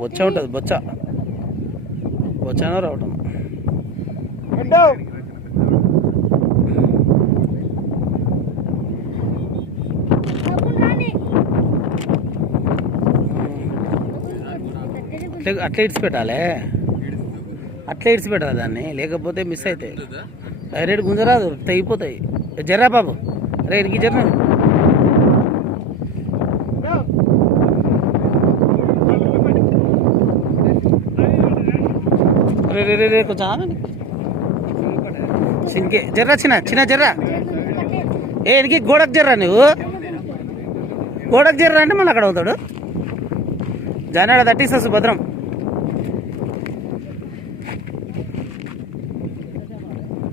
బొచ్చ ఉంటుంది, బొచ్చ బొచ్చనో రావటం. అట్లా ఇడిచిపెట్టాలి, అట్లా ఇడిచిపెట్టాలి దాన్ని, లేకపోతే మిస్ అవుతాయి. డైరెక్ట్ గుంజరాదు, తెగిపోతాయి. జర్రా బాబు, రైట్కి జర్రా. రే రే రే కొంచెం ఆగండి. సింకే జర్రా, చిన్న జర్రా. ఎదికి గోడకు జర్రా, నువ్వు గోడకు జర్రా అంటే మళ్ళీ అక్కడ అవుతాడు. జానాడ తట్టిస్తా భద్రం.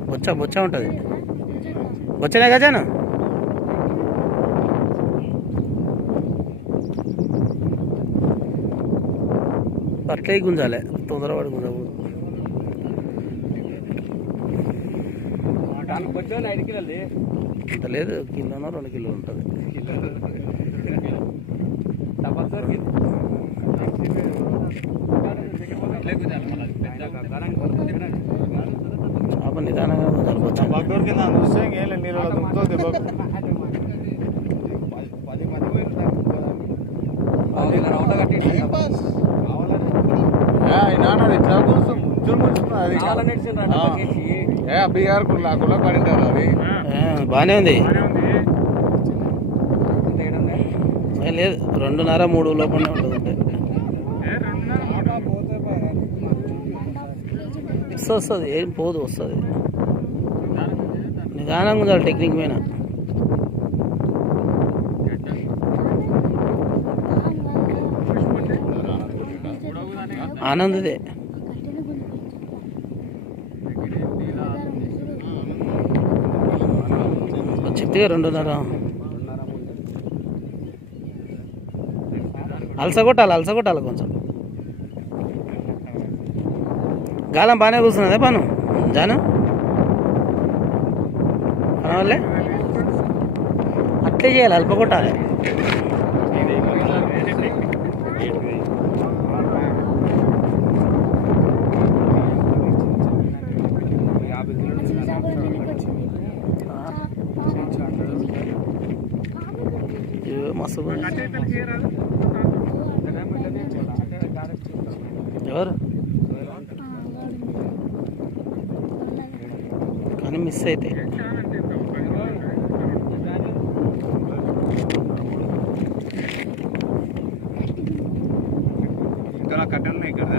బొచ్చ బొచ్చ ఉంటుంది, బొచ్చనే గజాను. అట్లే గుంజాలి, తొందరపడి గుంజకూడదు. అంత లేదు, కిలోనో 2 కిలోలు ఉంటుంది. చేప నిదానంగా బాగానే ఉంది. లేదు 2.5-3 లోపలనే ఉంటుంది. వస్తుంది, ఏం పోదు, వస్తుంది. నిదానంగా ఉండాలి టెక్నిక్ మీద. ఆనందదే చెప్తే 2.5. అలసగొట్టాలి కొంచెం. గాలం బాగానే కూర్చున్నదే పను జాను కనవాళ్ళే. అట్లే చేయాలి, అల్పగొట్టాలి. మస్తు ఎవరు కానీ మిస్ అయితే ఇంకా కట్టలు ఇక్కడ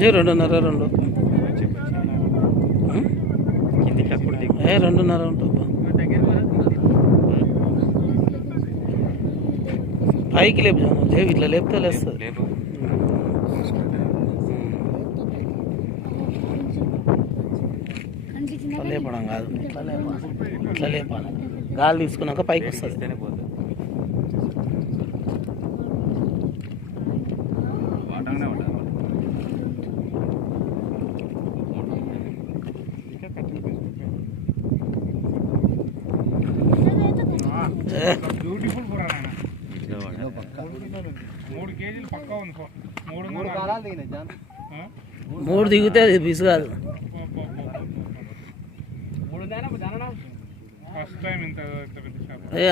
2.5 2.5 ఉంటుంది. పైకి లేపు ఇట్లా లేపితే లేస్తుంది. లేపడం కాదు, ఇట్లా లేపాలి. గాలి తీసుకున్నాక పైకి వస్తుంది. బ్యూటిఫుల్ 3 కేజీలు పక్కా ఉంది. 3 దిగితే అది పీసు కాదు.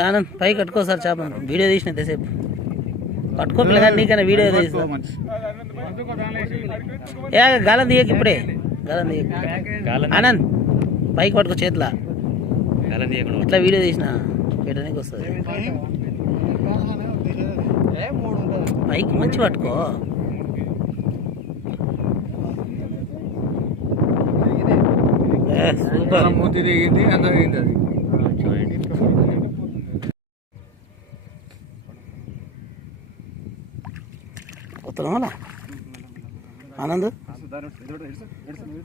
ఆనంద్ పై కట్టుకో సార్ చేప. వీడియో తీసిన ఎంతసేపు పట్టుకోలే కానీ నీకన్నా వీడియో తీసిన. గాలం దిగకి ఇప్పుడే, గాలం దిగ. ఆనంద్ పైకి పట్టుకో చేతిలో, ఇట్లా వీడియో తీసిన పెట్టడానికి వస్తుంది. పైకి మంచి పట్టుకో. సూపర్. కొత్తనా ఆనంద్,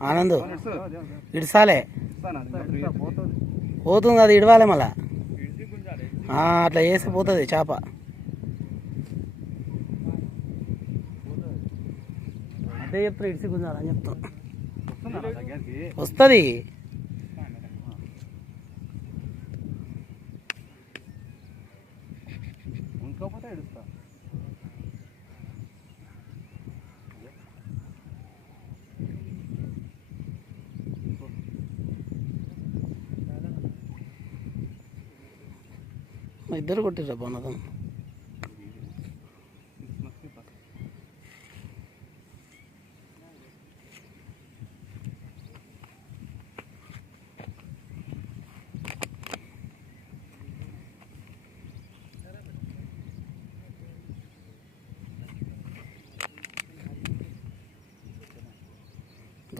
ఆనంద్ ఇడిసాలే పోతుంది, అది ఇడవాలి మళ్ళా. అట్లా చేస్తే పోతుంది చేప. అదే చెప్తా, ఇడిసి గుంజాలని చెప్తాం. వస్తుంది రాకపోతే ఏడుస్తా. ఇద్దరు కొట్టిర్రా బాగున్నదా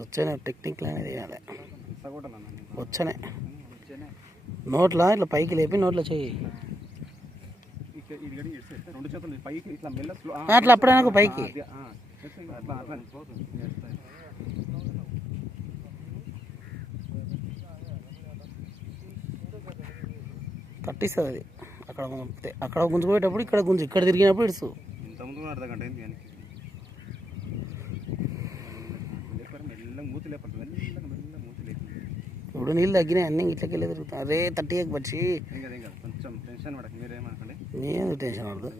వచ్చానే టెక్నిక్లు అనేది వేయాలి వచ్చానే నోట్లా ఇట్లా పైకి లేపి నోట్లో చెయ్యి రెండు చేతులు పైకి ఇట్లా మెల్ల అట్లా అప్పుడే నాకు పైకి తట్టిస్తుంది అది అక్కడ అక్కడ గుంజుకుపోయేటప్పుడు ఇక్కడ గుంజు ఇక్కడ తిరిగినప్పుడు ఇడుసు ఇంతకుముందు అర్ధ గంట అయింది కానీ మెల్లగా మూతి లేపండి మెల్లగా మూతి లేపండి. ఇప్పుడు నీళ్ళు తగ్గినాయి అన్నీ ఇట్లకి వెళ్ళి తిరుగుతాయి అరే తట్టియకు వచ్చి కొంచెం టెన్షన్ పడక మీరేమనుకోండి నేను టెన్షన్ పడదు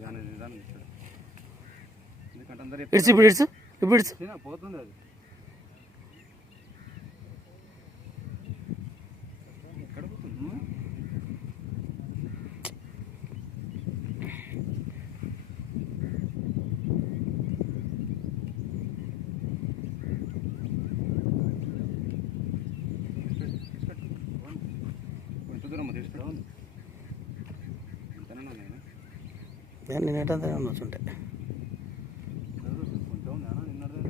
ఎందుకంటే అందరూ ఇడుసు ఇప్పుడు ఇడుసు ఇప్పుడు ఇడుసు పోతుంది అది ఎక్కడ పోతుంది కొంచెం దూరం తీసుకురా ఇంతనే నేను నేను నిన్నటంతా వచ్చుంటే కొంచెం నిన్నదే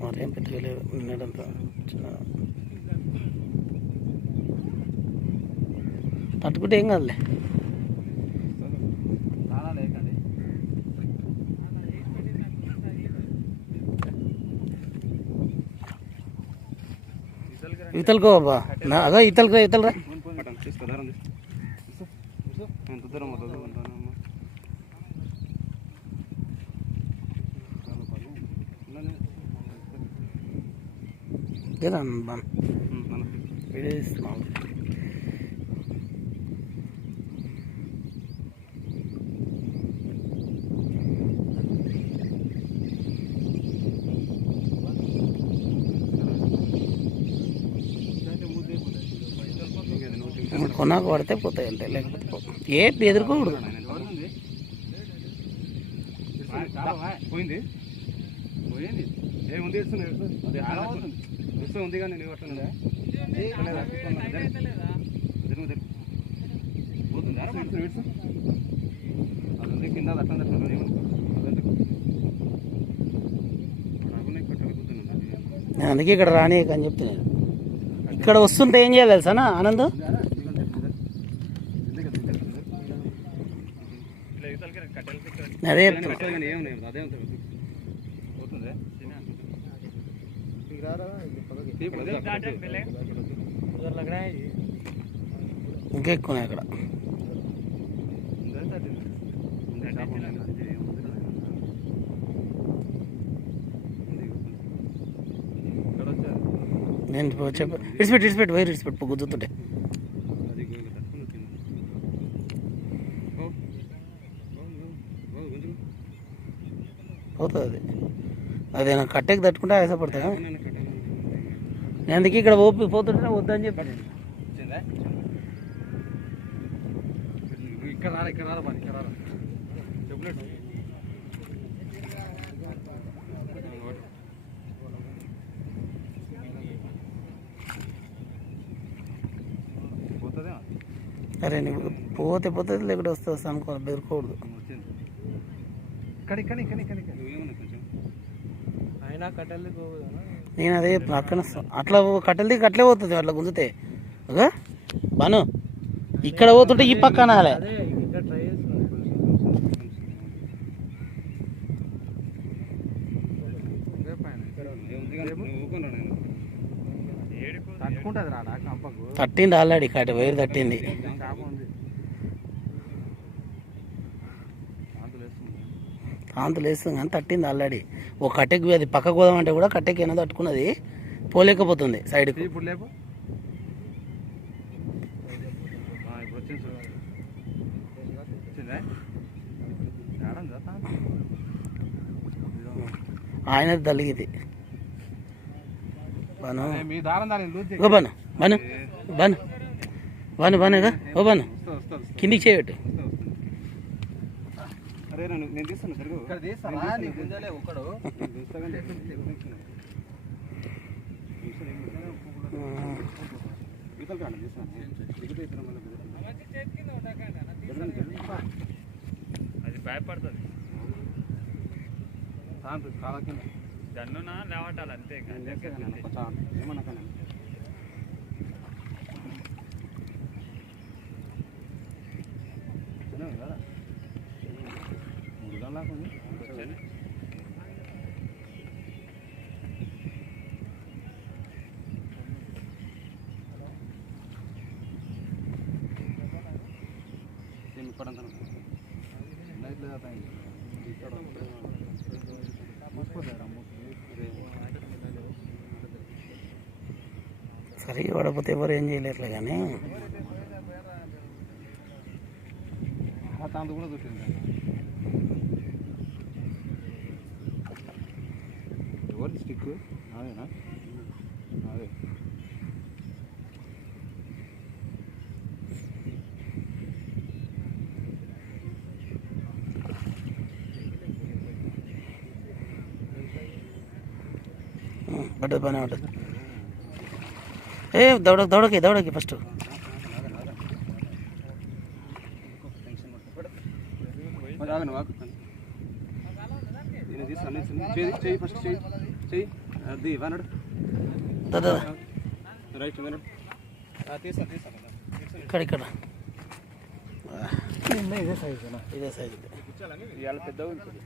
మరేం పెట్టుకోలేదు నిన్నటంతా తట్టుకుంటే ఏం కాదులే చాలా లేకండి ఇతలుకో బాబా అగా ఇతలుకరా ఇతలరా తీసుకో దారం ఎంత దూరం అవుతుంది అంటానమ్మా వీడియో ఇస్తున్నాం కొన్నాక పడితే పోతాయి అంటే లేకపోతే ఏ ఎదుర్కోకూడదు పోయింది పోయింది ఏముంది ఇస్తుంది అది ఇస్తూ ఉంది కానీ నేను అట్లా పోతుంది అది ఉంది కింద అట్లా నేను అందుకే ఇక్కడ రాని అని చెప్తున్నాను ఇక్కడ వస్తుంటే ఏం చేయాలి తెలుసానా ఆనంద్ అదే అదే పోతుంది ఇంకా ఎక్కువ అక్కడ నేను చెప్ప ఇడిచిపెట్టి వైర్ ఇడిచిపెట్టు గుద్దుతుంటే పోతుంది అది అదే నాకు కట్టెకి తట్టుకుంటే ఆశపడతా నేను అందుకే ఇక్కడ ఓపి పోతుంటే వద్దని చెప్పాను ఇక్కడ రారా ఇక్కడ రారా పని ఇక్కడ రారా చెప్పలేదు పోతుందేమో అరే నీకు పోతే పోతుంది లేకపోతే వస్తుంది అనుకో బెదరుకోకూడదు ఇక్కడ ఇక్కడ ఇక్కడ ఇక్కడ ఏమన్నా కొంచెం అయినా కట్టెల్ది నేను అదే అక్కడ అట్లా కట్టెలు దిగి అట్లే పోతుంది అట్లా గుంజితే బాను ఇక్కడ పోతుంటే ఈ పక్క అనాలే తట్టుకుంటుంది రాడా కంపకు తట్టింది ఆల్రెడీ కట్ట వైరు తట్టింది వాంతులు వేస్తుంది కానీ తట్టింది ఆల్రెడీ. ఒక కట్టెకి అది పక్కకు పోదామంటే కూడా కట్టెకి ఏదో తట్టుకున్నది, పోలేకపోతుంది సైడ్కి. ఇప్పుడు లేపు. ఇప్పుడు వచ్చింది చూడు. వచ్చిందా? ఆయన తలిగింది బాను. మీ దారం దాని లూజ్ ఓ బాను బాను బాను బాను బానుగా ఓ బాను కిందికి చేయబెట్టు. అరే నేను తీస్తాను జరుగు. ఇక్కడ తీస్తావా? నీ గుంజలే ఒక్కడు తీస్తాగండి. అది భయపడుతుంది. కాలా కింద జన్నునా లేవటాలి అంతే. ఏమన్నా కదా 3 గంటలకు ఇప్పుడంతా నైట్ లేదా ఇక్కడ సరిగా పడకపోతే ఎవరు ఏం చేయలేట్లే కానీ తాందు కూడా దొరికింది. ఎవరి స్టిక్ అదేనా? అదే పడ్డది బాగానే ఉంటుంది. దౌడకి ఫస్ట్. చెయ్యి ఫస్ట్ చెయ్యి అది ఇవ్వనాడు రైట్ ఇక్కడ ఇదే సైజు పెద్దగా ఉంటుంది.